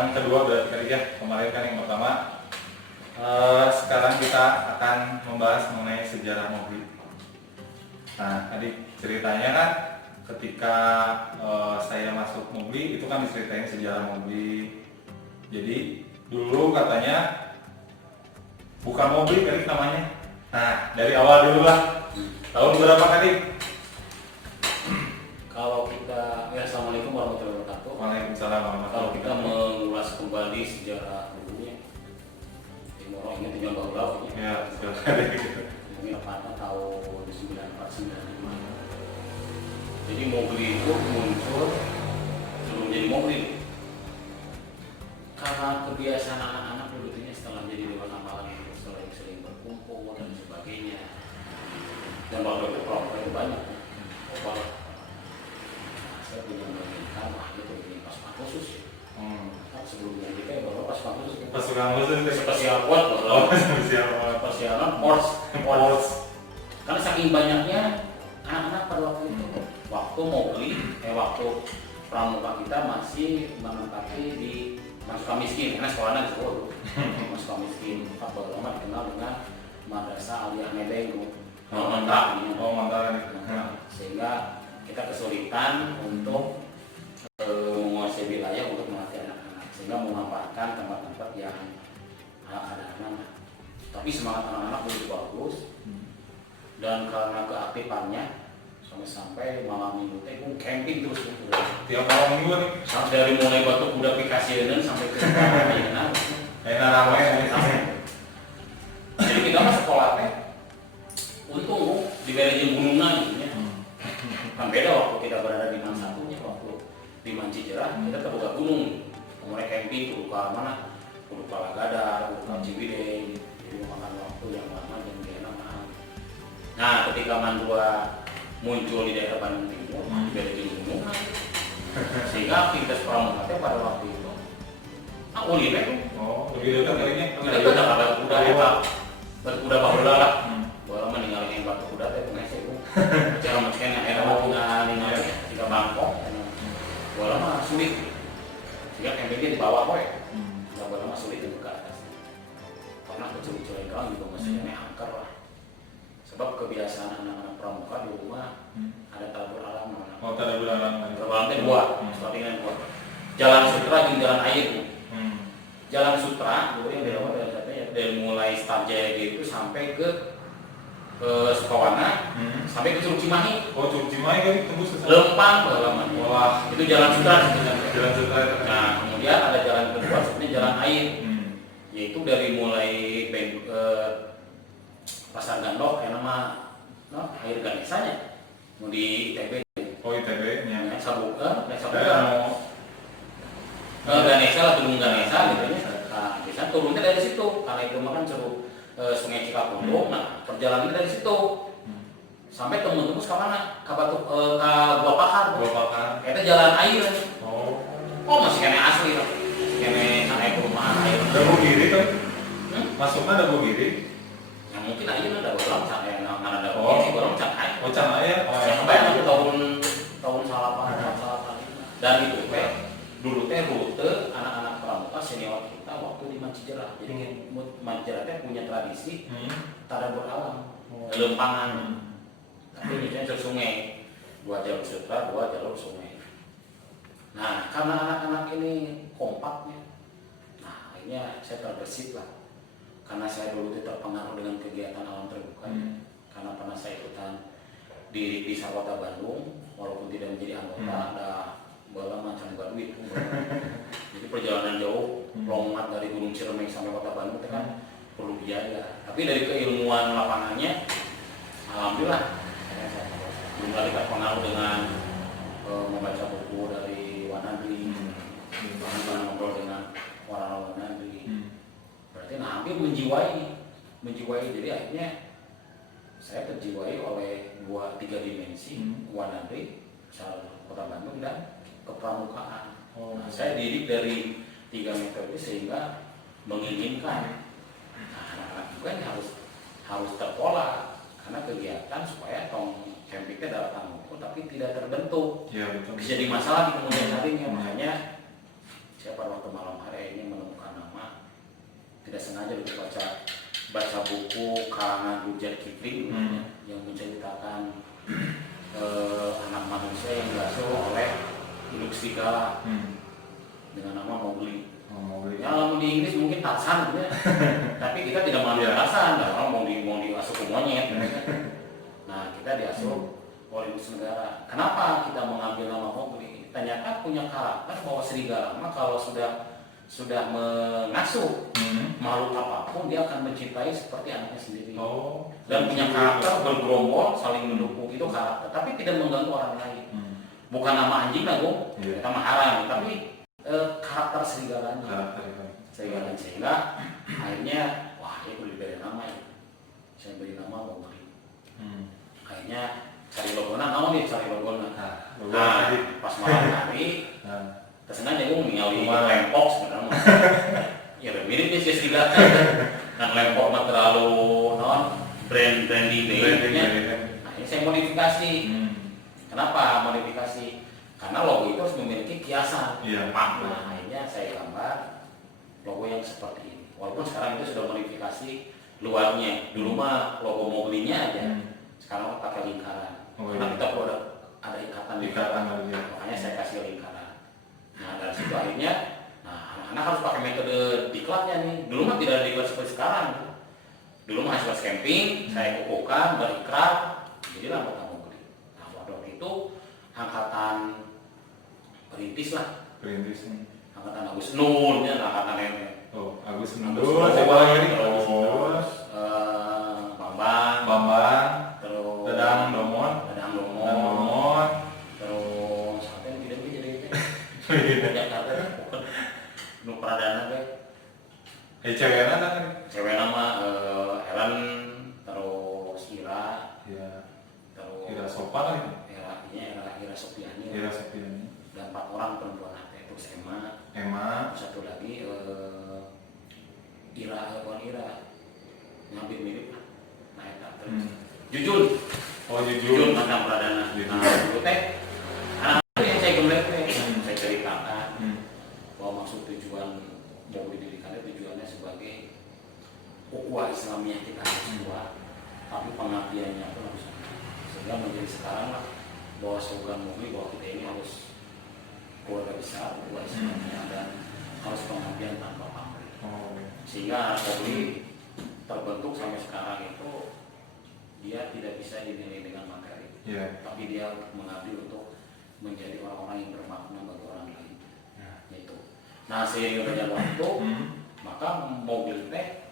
yang kedua berarti kali ya, kemarin kan yang pertama. Sekarang kita akan membahas mengenai sejarah mobil. Nah, tadi ceritanya kan ketika saya masuk mobil itu kan diceritain sejarah mobil. Jadi dulu katanya bukan mobil kali namanya. Nah, dari awal dulu lah. Tahun berapa kali? Kalau kita, ya assalamualaikum warahmatullahi wabarakatuh. Waalaikumsalam warahmatullahi Kalau kita wabarakatuh. mengulas kembali sejarah dulunya, orang ingat tinggal baru Ya, silakan gitu. mungkin apa tahun 9495. Jadi mobil itu muncul sebelum jadi mobil. Karena kebiasaan anak-anak dulunya setelah jadi dewasa malam itu sering berkumpul dan sebagainya. Dan waktu itu kelompok itu banyak. Saya punya menginginkan, itu ini pasukan khusus ya. Sebelumnya kita ya baru pasukan khusus. Pasukan khusus Spesial Squad baru. Spesial Force. Karena saking banyaknya anak-anak pada waktu itu. Waktu pramuka kita masih menempati di Masuka Miskin, karena sekolahnya di Solo. Masuka Miskin, Pak Bapak dikenal dengan Madrasah Aliyah Medeng. Mantap. Sehingga kita kesulitan untuk menguasai wilayah untuk melatih anak-anak, sehingga memanfaatkan tempat-tempat yang ada anak-anak. Tapi semangat anak-anak begitu bagus, dan karena keaktifannya sampai malam minggu camping terus tiap malam minggu nih. Dari mulai Batu Kuda Pikasianen sampai ke Kayangan. Ramai. Jadi kita mah sekolah teh untung di Berejen Gunungan gitu ya. Kan beda waktu kita berada di Mansatunya, waktu di Mancijerah kita terbuka gunung, mulai camping kudu ke mana, kudu ke Lagada, kudu ke Ciwidey, jadi makan waktu yang lama dan gak enak. Nah, ketika Mandua muncul di daerah Bandung Timur, di Berejen Gunungan, sehingga aktivitas pramuka pada waktu itu ulin ya. Lebih dekat kalinya. Itu udah kabar kuda ya, berkuda bahulah lah. Boleh meninggalkan batu kuda teh pengen sih. Cara macam yang era ninggal jika bangkok. Boleh mah sulit. Sehingga campingnya di bawah kowe. Enggak boleh mah sulit ke atas. Karena kecil-kecilan kan juga mestinya angker lah. Sebab kebiasaan anak-anak pramuka di rumah ada tabur alam. Tabur alam. Tabur alam teh dua, sepertinya dua. Jalan Sutra dan jalan air. Jalan Sutra dulu yang dilewat dari mulai Start Jaya gitu sampai ke Sukawana, sampai ke Curug Cimahi. Curug Cimahi kan tembus ke sana. Lempang halaman. Wah, itu Jalan Sutra sebenarnya. Jalan Sutra. Nah, kemudian ada jalan kedua sebenarnya jalan air. Yaitu dari mulai Pasar Gandok yang nama air Ganesanya. Mau di ITB. ITB nya. Sabuka. Ganesa lah, Gunung Ganesa gitu ya. Nah, bisa turunnya dari situ karena itu makan Curug Sungai Cikapundung. Nah, perjalanannya dari situ sampai tembus ke mana? Ke Batu ke Gua Pakar. Itu jalan air. Masih kena asli loh. Kena naik perumahan air. Dago Giri kan? Masuknya Dago Giri. Yang mungkin aja ada bolang cak mana ada Giri, bolang cak air. Cak air. Sampai itu tahun salapan. Dan itu dulu teh rute anak-anak pramuka senior kita waktu di Mancijerah. Jadi Mancijerah teh punya tradisi tabur alam, lempangan. Tapi misalnya jalur sungai, 2 jalur sutra, 2 jalur sungai. Nah, karena anak-anak ini kompaknya, nah akhirnya saya terbesit lah. Karena saya dulu terpengaruh dengan kegiatan alam terbuka, karena pernah saya ikutan di Pisah Kota Bandung, walaupun tidak menjadi anggota, ada bola macam Baduy itu. Jadi perjalanan jauh, lompat dari Gunung Ciremai sampai Kota Bandung itu kan perlu biaya. Tapi dari keilmuan lapangannya, alhamdulillah, belum lagi terpengaruh dengan membaca buku dari Wanadri, ngobrol dengan orang Wanadri. Berarti hampir menjiwai. Jadi akhirnya saya terjiwai oleh 2-3 dimensi Wanadri, Kota Bandung dan kepramukaan. Nah, saya didik dari 3 metode sehingga menginginkan anak-anak juga ini harus terpola karena kegiatan supaya campingnya dapat tanggung tapi tidak terbentuk. Ya, betul. Bisa jadi masalah di kemudian harinya. Makanya saya pada waktu malam hari tidak sengaja itu baca buku karangan Rudyard Kipling yang menceritakan anak manusia yang diasuh oleh induk serigala dengan nama Mowgli. Ya, kalau di Inggris mungkin Tarzan gitu ya. Tapi kita tidak mengambil Tarzan, kalau mau diasuh ke monyet. Nah, kita diasuh oleh induk negara. Kenapa kita mengambil nama Mowgli? Ternyata punya karakter bahwa serigala kalau sudah mengasuh makhluk apapun, dia akan mencintai seperti anaknya sendiri. Dan punya karakter bergerombol, saling mendukung, itu karakter. Tapi tidak mengganggu orang lain. Bukan nama anjing lah, Bung. Kita haram, tapi karakter serigalanya. Sehingga akhirnya, wah, dia perlu diberi nama ya. Saya beri nama Mowgli. Akhirnya cari logona, cari logona. Nah, pas malam hari, tersengaja gue ningali lempok sebenarnya. Ya mirip nih sih serigala. Nah, lempok mah terlalu branding nya. Nah, ini saya modifikasi. Kenapa modifikasi? Karena logo itu harus memiliki kiasan. Nah, akhirnya saya gambar logo yang seperti ini. Walaupun sekarang itu sudah modifikasi luarnya. Dulu mah logo Mowgli-nya aja. Sekarang pakai lingkaran. Karena kita perlu ada ikatan. Makanya saya kasih lingkaran. Nah, dari situ akhirnya, anak-anak harus pakai metode diklatnya nih. Dulu mah tidak ada diklat seperti sekarang. Dulu mah hasil camping, saya kukuhkan, berikrar, jadilah anggota Mowgli. Nah, waktu itu angkatan perintis lah. Angkatan Agus Nur, angkatan nenek. Agus Nur, siapa lagi? Terus Bambang, terus Dadang Domon, terus apa yang tidak jadi Jakarta nu Pradana deh. Cewek nama Ellen, terus Ira, terus Ira Sopan lagi. Ira Sopiani. Dan 4 orang perempuan terus Emma, satu lagi Ira hampir mirip. Nah, terus Jujun mantan Pradana. Nah, dulu teh anak yang saya gembleng saya ceritakan bahwa maksud tujuan Mowgli didirikannya tujuannya sebagai ukhuwah Islamiyah kita harus kuat, tapi pengabdiannya pun harus sehingga menjadi sekarang lah bahwa slogan Mowgli bahwa kita ini harus keluarga besar, ukhuwah Islamiyah dan harus pengabdian tanpa pamrih. Sehingga Mowgli terbentuk sampai sekarang itu dia tidak bisa dinilai dengan materi, tapi dia mengabdi untuk menjadi orang-orang yang bermakna bagi orang lain. Itu. Nah, seiring berjalannya waktu, maka Mowgli teh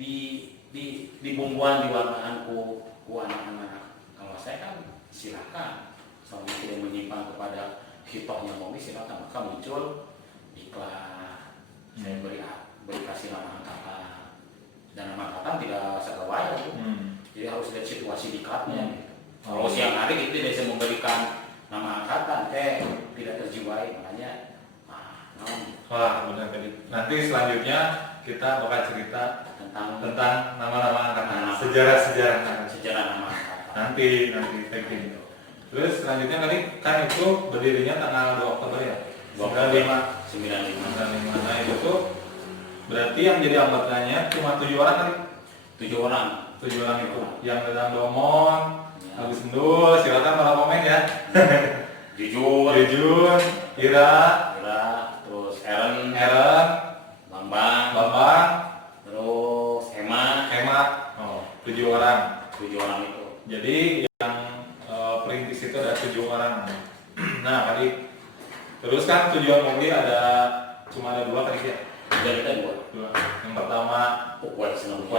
di bumbuan diwarnaan ku anak-anak. Kalau saya kan silakan, selama tidak menyimpang kepada hitohnya Mowgli silakan. Maka muncul iklan, saya beri kasih nama angkatan. Dan nama angkatan tidak segawanya jadi harus lihat situasi diklatnya. Kalau siang hari itu bisa memberikan nama angkatan tidak terjiwai, makanya wah benar tadi. Nanti selanjutnya kita bakal cerita tentang nama-nama angkatan, sejarah nama angkatan. Nanti thank you. Terus selanjutnya tadi kan itu berdirinya tanggal 2 Oktober ya? 95. Nah itu tuh berarti yang jadi anggotanya cuma 7 orang kali? 7 orang. 7 orang itu. Yang Dadang Domon, Agus Nur, silakan para komen ya. Jujun, Ira, terus Ellen, Bambang, terus Emma. 7 orang. 7 orang itu. Jadi yang perintis itu ada 7 orang. Nah tadi terus kan tujuan Mowgli cuma ada 2 tadi ya? Dua. Yang pertama ukhuwah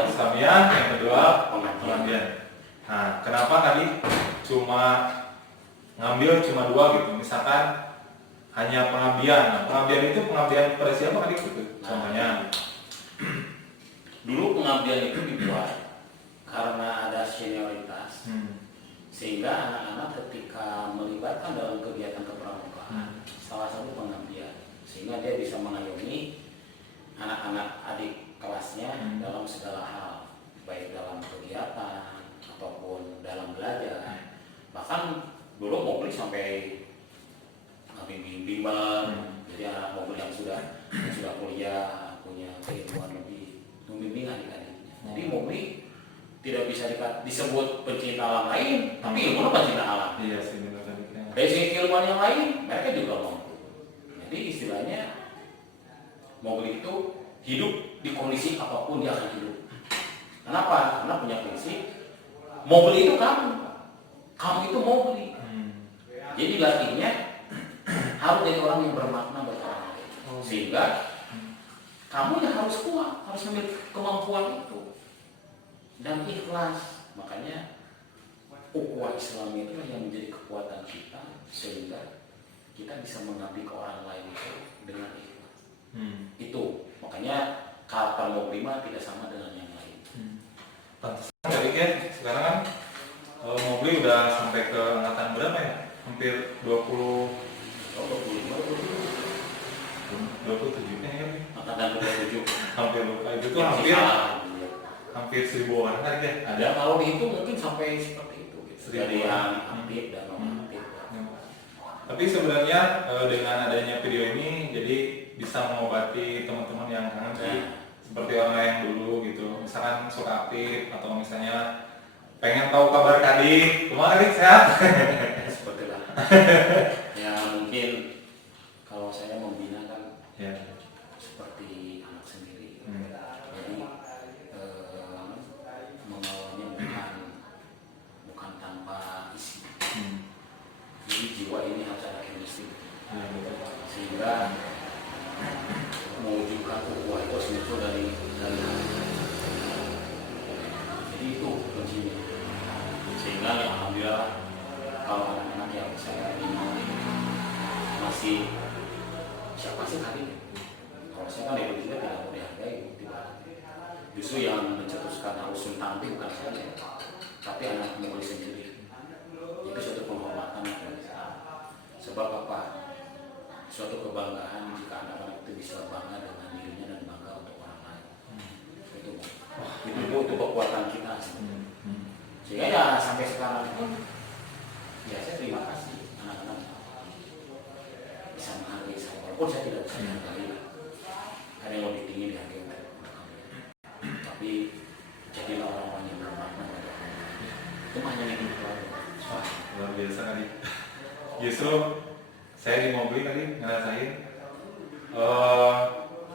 Islamiyah, yang kedua pengabdian. Nah, kenapa tadi ngambil cuma 2 gitu? Misalkan hanya pengabdian. Nah, pengabdian itu pengabdian pada siapa tadi gitu? Contohnya. Dulu pengabdian itu dibuat karena ada senioritas, sehingga anak-anak ketika melibatkan dalam kegiatan kepramukaan, salah satu pengabdian, sehingga dia bisa mengayomi anak-anak adik kelasnya dalam segala hal, baik dalam kegiatan ataupun dalam belajar. Bahkan dulu Mowgli sampai bimbel, jadi anak Mowgli yang sudah kuliah punya keilmuan lebih membimbing adik-adiknya. Jadi Mowgli tidak bisa disebut pencinta alam lain, tapi ilmu pencinta alam. Iya sih benar tadi. Dari segi keilmuan yang lain, mereka juga mampu. Jadi istilahnya Mowgli itu hidup di kondisi apapun dia akan hidup. Kenapa? Karena punya prinsip Mowgli itu kamu itu Mowgli. Jadi latihnya harus jadi orang yang bermakna buat orang lain. Sehingga kamu yang harus kuat, harus memiliki kemampuan itu dan ikhlas. Makanya ukhuwah Islam itu yang menjadi kekuatan kita sehingga kita bisa mengabdi ke orang lain itu dengan ikhlas. Itu makanya kata Mowgli tidak sama dengan yang lain. Pantesan dari kan sekarang kan Mowgli udah sampai ke angkatan berapa ya? Hampir 27 kayaknya. Angkatan 27. Hampir lupa itu tuh hampir 1000 orang kan ya? Ada kalau dihitung mungkin sampai seperti itu gitu. Dari yang aktif dan non aktif. Tapi sebenarnya dengan adanya video ini jadi bisa mengobati teman-teman yang kangen sih, seperti orang yang dulu gitu, misalkan suka aktif atau misalnya pengen tahu kabar Kadin, kemarin sehat. Seperti lah. Ya mungkin kalau saya membina kan Ya. seperti anak sendiri. Jadi mengawalnya bukan tanpa isi. Jadi jiwa ini harus ada chemistry. Sehingga mewujudkan ukhuwah itu harus muncul dari hati. Jadi itu kuncinya. Sehingga ya alhamdulillah kalau anak-anak yang saya imani masih siapa sih tadi? Kalau saya kan itu juga tidak mau dihargai, tidak. Justru yang mencetuskan harus sultan bukan saya, tapi anak Mowgli sendiri. Itu suatu penghormatan bagi saya. Sebab apa? Suatu kebanggaan jika anak-anak itu bisa bangga dengan dirinya dan bangga untuk orang lain. Itu kekuatan kita. Sehingga ya sampai sekarang pun ya saya terima kasih anak-anak bisa menghargai saya. Walaupun saya tidak bisa menghargai, ada yang lebih tinggi dihargai oleh kami. Tapi jadilah orang-orang yang bermakna pada kami. Itu hanya itu Luar biasa kali. Justru saya di Mowgli tadi ngerasain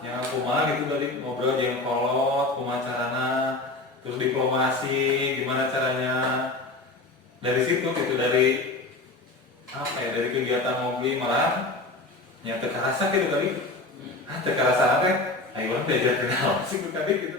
yang aku mah gitu tadi ngobrol jeung kolot, kumaha carana, terus diplomasi, gimana caranya dari situ gitu, dari apa ya, dari kegiatan Mowgli malah yang terkerasa gitu tadi, terkerasa apa ya, ayo belajar kenal sih tadi gitu.